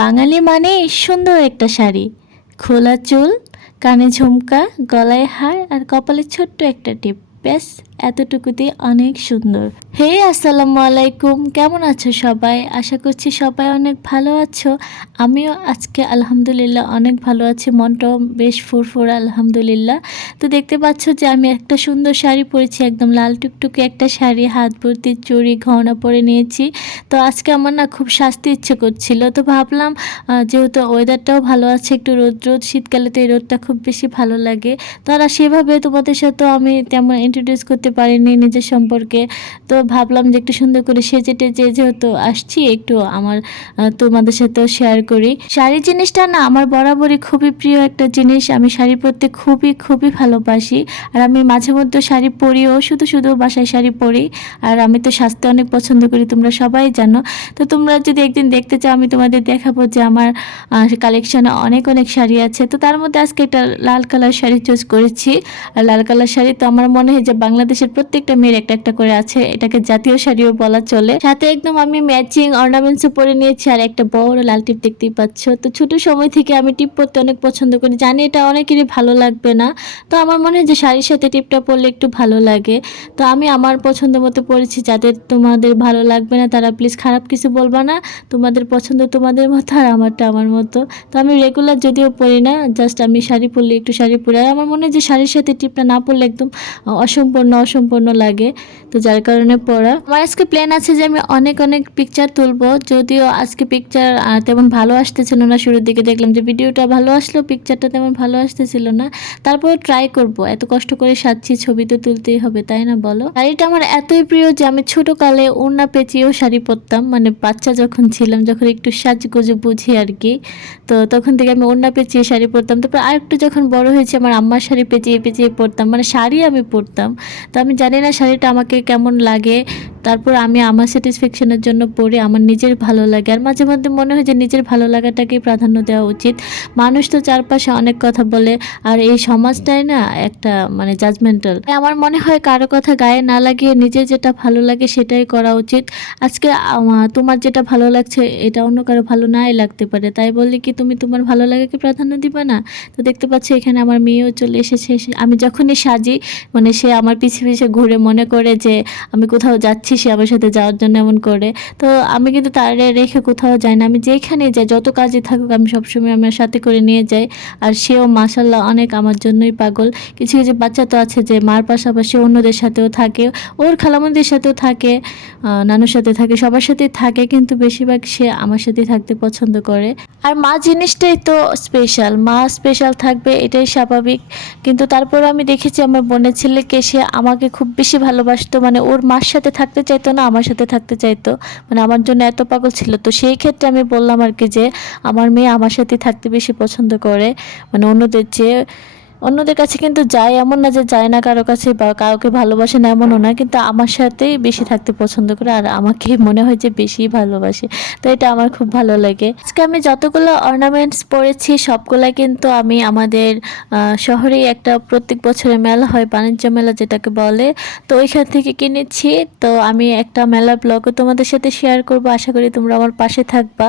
বাঙালি মানেই সুন্দর একটা শাড়ি, খোলা চুল, কানে ঝুমকা, গলায় হার আর কপালে ছোট্ট একটা টিপ। ব্যাস এতটুকুতেই অনেক সুন্দর। হে আসসালামু আলাইকুম, কেমন আছো সবাই? আশা করছি সবাই অনেক ভালো আছো। আমিও আজকে আলহামদুলিল্লাহ অনেক ভালো আছি, মনটাও বেশ ফুরফুরা আলহামদুলিল্লাহ। তো দেখতে পাচ্ছ যে আমি একটা সুন্দর শাড়ি পরেছি, একদম লাল টুকটুকে একটা শাড়ি, হাত ভর্তি চুড়ি গহনা পরে নিয়েছি। তো আজকে আমার না খুব সাজতে ইচ্ছে করছিল, তো ভাবলাম যেহেতু ওয়েদারটাও ভালো আছে, একটু রোদ রোদ, শীতকালে তো এই রোদটা খুব বেশি ভালো লাগে। তো আর সেভাবে তোমাদের সাথেও আমি তেমন ইন্ট্রোডিউস করতে পারিনি নিজের সম্পর্কে। তো ভাবলাম যে একটু সুন্দর করে সেজে টেজে যেহেতু আসছি, একটু আমার তোমাদের সাথেও শেয়ার করি। শাড়ি জিনিসটা না আমার বরাবরই খুবই প্রিয় একটা জিনিস। আমি শাড়ি পরতে খুবই খুবই ভালোবাসি। আর আমি মাঝে মধ্যে শাড়ি পরিও, শুধু শুধু বাসায় শাড়ি পরি। আর আমি তো সাজতে অনেক পছন্দ করি, তোমরা সবাই জানো। তো তোমরা যদি একদিন দেখতে চাও, আমি তোমাদের দেখাবো যে আমার কালেকশনে অনেক অনেক শাড়ি আছে। তো তার মধ্যে আজকে একটা লাল কালার শাড়ি চুজ করেছি। আর লাল কালার শাড়ি তো আমার মনে হয় যে বাংলাদেশের প্রত্যেকটা মেয়ের একটা একটা করে আছে, এটাকে জাতীয় শাড়িও বলা চলে। সাথে একদম আমি ম্যাচিং অর্নামেন্টসও পরে নিয়েছি, আর একটা বড় লাল টিপ দেখতেই পাচ্ছ। তো ছোট সময় থেকে আমি টিপ পরতে অনেক পছন্দ করি, জানি এটা অনেকেরই ভালো লাগবে না। তো আমার মনে হয় যে শাড়ির সাথে টিপটা পরলে একটু ভালো লাগে। তো আমি আমার পছন্দ মতো পরেছি, যাদের তোমাদের ভালো লাগবে না তারা প্লিজ খারাপ কিছু বলবা না। তোমাদের পছন্দ তোমাদের মতো, আর আমারটা আমার মতো। তো আমি রেগুলার যদিও পরি না, জাস্ট আমি শাড়ি পরলে একটু শাড়ি পরি। আর আমার মনে হয় যে শাড়ির সাথে টিপটা না পরলে একদম অসম্পূর্ণ অসম্পূর্ণ লাগে। তো যার কারণে পরা। আমার আজকে প্ল্যান আছে যে আমি অনেক অনেক পিকচার তুলবো, যদিও আজকে পিকচার তেমন ভালো আসতেছিল না। শুরুর দিকে দেখলাম যে ভিডিওটা ভালো আসলো, পিকচারটা তেমন ভালো আসতেছিল না। তারপর ট্রাই করব, এত কষ্ট করে সাজছি, ছবি তো তুলতেই হবে, তাই না বলো? শাড়িটা আমার এতই প্রিয় যে আমি ছোটকালে ওড়না পেঁচিয়েও শাড়ি পরতাম, মানে বাচ্চা যখন ছিলাম, যখন একটু সাজগোজ বুঝি আর কি। তো তখন থেকে আমি ওড়না পেঁচিয়ে শাড়ি পরতাম। তারপর আরেকটু যখন বড় হয়েছে, আমার আম্মার শাড়ি পেঁচিয়ে পেঁচিয়ে পরতাম, মানে শাড়ি আমি পরতাম। তো আমি জানি না শাড়িটা আমাকে কেমন লাগে, তারপর আমি আমার স্যাটিসফ্যাকশনের জন্য পরে আমার নিজের ভালো লাগে। আর মাঝে মধ্যে মনে হয় যে নিজের ভালো লাগাটাকেই প্রাধান্য দেওয়া উচিত। মানুষ তো চারপাশে অনেক কথা বলে, আর এই সমাজটাই না একটা মানে জাজমেন্টাল। আমার মনে হয় কারো কথা গায়ে না লাগিয়ে নিজের যেটা ভালো লাগে সেটাই করা উচিত। আজকে তোমার যেটা ভালো লাগছে এটা অন্য কারো ভালো নাই লাগতে পারে, তাই বললে কি তুমি তোমার ভালো লাগাকে প্রাধান্য দিবা না? তো দেখতে পাচ্ছি এখানে আমার মেয়েও চলে এসেছে। আমি যখনই সাজি, মানে সে আমার পিছে পিছে ঘুরে, মনে করে যে আমি কোথাও যাচ্ছি, সে আমার সাথে যাওয়ার জন্য এমন করে। তো আমি কিন্তু তারে রেখে কোথাও যাই না, আমি যেখানে যাই, যত কাজে থাকুক, আমি সবসময় আমার সাথে করে নিয়ে যাই। আর সেও মাশাল্লাহ অনেক আমার জন্যই পাগল। কিছু কিছু বাচ্চা তো আছে যে মার পাশাপাশি অন্যদের সাথেও থাকে, ওর খালামুদির সাথেও থাকে, নানুর সাথে থাকে, সবার সাথেই থাকে, কিন্তু বেশিরভাগ সে আমার সাথেই থাকতে পছন্দ করে। আর মা জিনিসটাই তো স্পেশাল, মা স্পেশাল থাকবে এটাই স্বাভাবিক। কিন্তু তারপর আমি দেখেছি আমার বোনের ছেলেকে, সে আমাকে খুব বেশি ভালোবাসতো, মানে ওর মার সাথে থাকতে চাইতো না, আমার সাথে থাকতে চাইতো, মানে আমার জন্য এত পাগল ছিল। তো সেই ক্ষেত্রে আমি বললাম আর কি যে আমার মেয়ে আমার সাথে থাকতে বেশি পছন্দ করে, মানে অন্যদের চেয়ে। অন্যদের কাছে কিন্তু যায় এমন না যে যায় না কারো কাছে, বা কাউকে ভালোবাসে না এমনও না, কিন্তু আমার সাথেই বেশি থাকতে পছন্দ করে, আর আমাকে মনে হয় যে বেশি ভালোবাসে। তো এটা আমার খুব ভালো লাগে। আজকে আমি যতগুলো অর্নামেন্টস পরেছি সবগুলা কিন্তু আমি আমাদের শহরেই একটা প্রত্যেক বছরে মেলা হয়, বাণিজ্য মেলা যেটাকে বলে, তো ওইখান থেকে কিনেছি। তো আমি একটা মেলার ব্লগও তোমাদের সাথে শেয়ার করব, আশা করি তোমরা আমার পাশে থাকবা,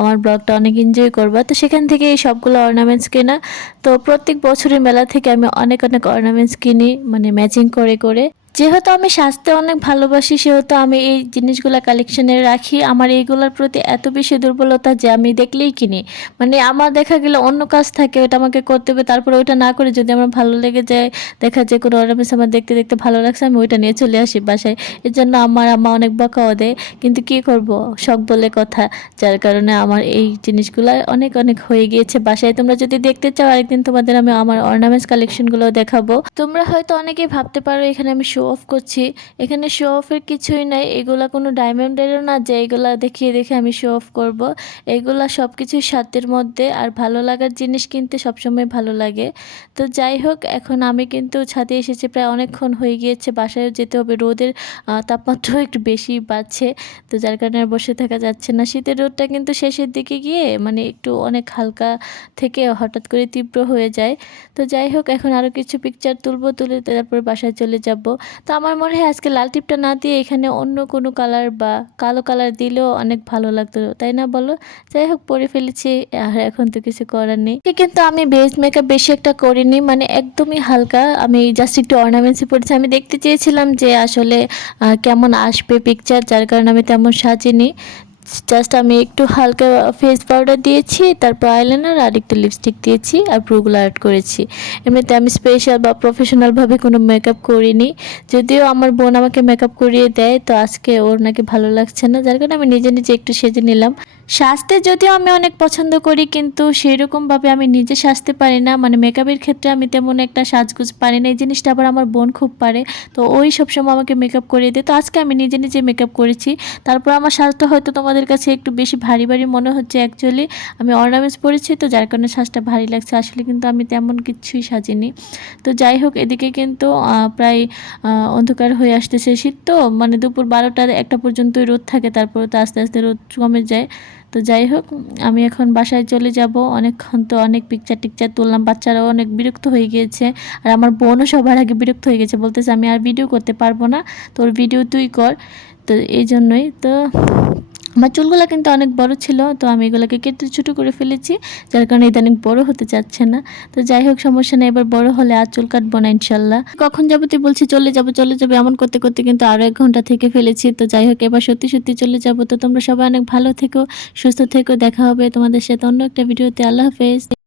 আমার ব্লগটা অনেক এনজয় করবা। তো সেখান থেকে এই সবগুলো অর্নামেন্টস কেনা। তো প্রত্যেক বছরের মেলা থেকে আমি অনেক অনেক অর্নামেন্টস কিনি, মানে ম্যাচিং করে করে। যেহেতু আমি সাজতে অনেক ভালোবাসি, সেহেতু আমি এই জিনিসগুলো কালেকশনে রাখি। আমার এইগুলোর প্রতি এত বেশি দুর্বলতা যে আমি দেখলেই কিনি। মানে আমার দেখা গেলে অন্য কাজ থাকে, ওটা আমাকে করতে হবে, তারপরে ওইটা না করে যদি আমার ভালো লেগে যায়, দেখা যায় কোনো অর্নামেন্টস আমার দেখতে দেখতে ভালো লাগছে, আমি ওইটা নিয়ে চলে আসি বাসায়। এর জন্য আমার আম্মা অনেক বকাও দেয়, কিন্তু কি করব, শখ বলে কথা। যার কারণে আমার এই জিনিসগুলো অনেক অনেক হয়ে গিয়েছে বাসায়। তোমরা যদি দেখতে চাও আরেকদিন তোমাদের আমি আমার অর্নামেন্টস কালেকশনগুলো দেখাবো। তোমরা হয়তো অনেকেই ভাবতে পারো এখানে আমি শো অফ করছি, এখানে শো অফের কিছুই নাই। এগুলা কোনো ডায়মন্ডেরও না যে এগুলা দেখিয়ে দেখে আমি শো অফ করব। এগুলা সব কিছুই সাধ্যের মধ্যে, আর ভালো লাগার জিনিস কিনতে সবসময় ভালো লাগে। তো যাই হোক, এখন আমি কিন্তু ছাদে এসেছি, প্রায় অনেকক্ষণ হয়ে গিয়েছে, বাসায়ও যেতে হবে। রোদের তাপমাত্রাও একটু বেশি বাড়ছে, তো যার কারণে আর বসে থাকা যাচ্ছে না। শীতের রোদটা কিন্তু শেষের দিকে গিয়ে মানে একটু অনেক হালকা থেকে হঠাৎ করে তীব্র হয়ে যায়। তো যাই হোক, এখন আরও কিছু পিকচার তুলবো, তুলে তারপরে বাসায় চলে যাব। তো আমার মনে হয় আজকে লাল টিপটা না দিয়ে এখানে অন্য কোনো কালার বা কালো কালার দিলেও অনেক ভালো লাগতো, তাই না বলো? যাই হোক, পরে ফেলেছি, আর এখন তো কিছু করার নেই। কিন্তু আমি বেস মেকআপ বেশি একটা করিনি, মানে একদমই হালকা, আমি জাস্ট একটু অর্নামেন্টসই পরেছি। আমি দেখতে চেয়েছিলাম যে আসলে কেমন আসবে পিকচার, যার কারণে আমি তেমন সাজিনি। জাস্ট আমি একটু হালকা ফেস পাউডার দিয়েছি, তারপর আইলাইনার আর একটু লিপস্টিক দিয়েছি আর ব্রুগুলো আর্ট করেছি। এমনিতে আমি স্পেশাল বা প্রফেশনালভাবে কোনো মেকআপ করিনি, যদিও আমার বোন আমাকে মেকআপ করিয়ে দেয়, তো আজকে ওর নাকি ভালো লাগছে না, যার কারণে আমি নিজে নিজে একটু সেজে নিলাম। সাজতে যদিও আমি অনেক পছন্দ করি, কিন্তু সেরকমভাবে আমি নিজে সাজতে পারি না, মানে মেকআপের ক্ষেত্রে আমি তেমন একটা সাজগোজ পারি না। এই জিনিসটা আবার আমার বোন খুব পারে, তো ওই সবসময় আমাকে মেকআপ করিয়ে দেয়। তো আজকে আমি নিজে নিজে মেকআপ করেছি। তারপর আমার সাজটা হয়তো তোমাদের কাছে একটু বেশি ভারী ভারী মনে হচ্ছে, অ্যাকচুয়ালি আমি অর্নামেন্টস পরেছি, তো যার কারণে সাজটা ভারী লাগছে। আসলে কিন্তু আমি তেমন কিছুই সাজিনি। তো যাই হোক, এদিকে কিন্তু প্রায় অন্ধকার হয়ে আসতেছে। শীত তো, মানে দুপুর 12টা 1টা পর্যন্তই রোদ থাকে, তারপরে তো আস্তে আস্তে রোদ কমে যায়। তো যাই হোক, আমি এখন বাসায় চলে যাব। অনেকক্ষণ তো অনেক পিকচার টিকচার তুললাম, বাচ্চারাও অনেক বিরক্ত হয়ে গিয়েছে, আর আমার বোনও সবার আগে বিরক্ত হয়ে গেছে, বলতেছে আমি আর ভিডিও করতে পারবো না, তোর ভিডিও তুই কর। তো এই জন্যই তো আমার চুলগুলো কিন্তু অনেক বড় ছিল, তো আমি এগুলোকে কেটে ছোটো করে ফেলেছি, যার কারণে ইদানিং বড় হতে চাচ্ছে না। তো যাই হোক, সমস্যা নেই, এবার বড় হলে আর চুল কাটবো না ইনশাল্লাহ। কখন যাবো তুই বলছি চলে যাবো চলে যাবো, এমন করতে করতে কিন্তু আরও 1 ঘন্টা থেকে ফেলেছি। তো যাই হোক, এবার সত্যি সত্যি চলে যাবো। তো তোমরা সবাই অনেক ভালো থেকো, সুস্থ থেকো, দেখা হবে তোমাদের সাথে অন্য একটা ভিডিওতে। আল্লাহ হাফেজ।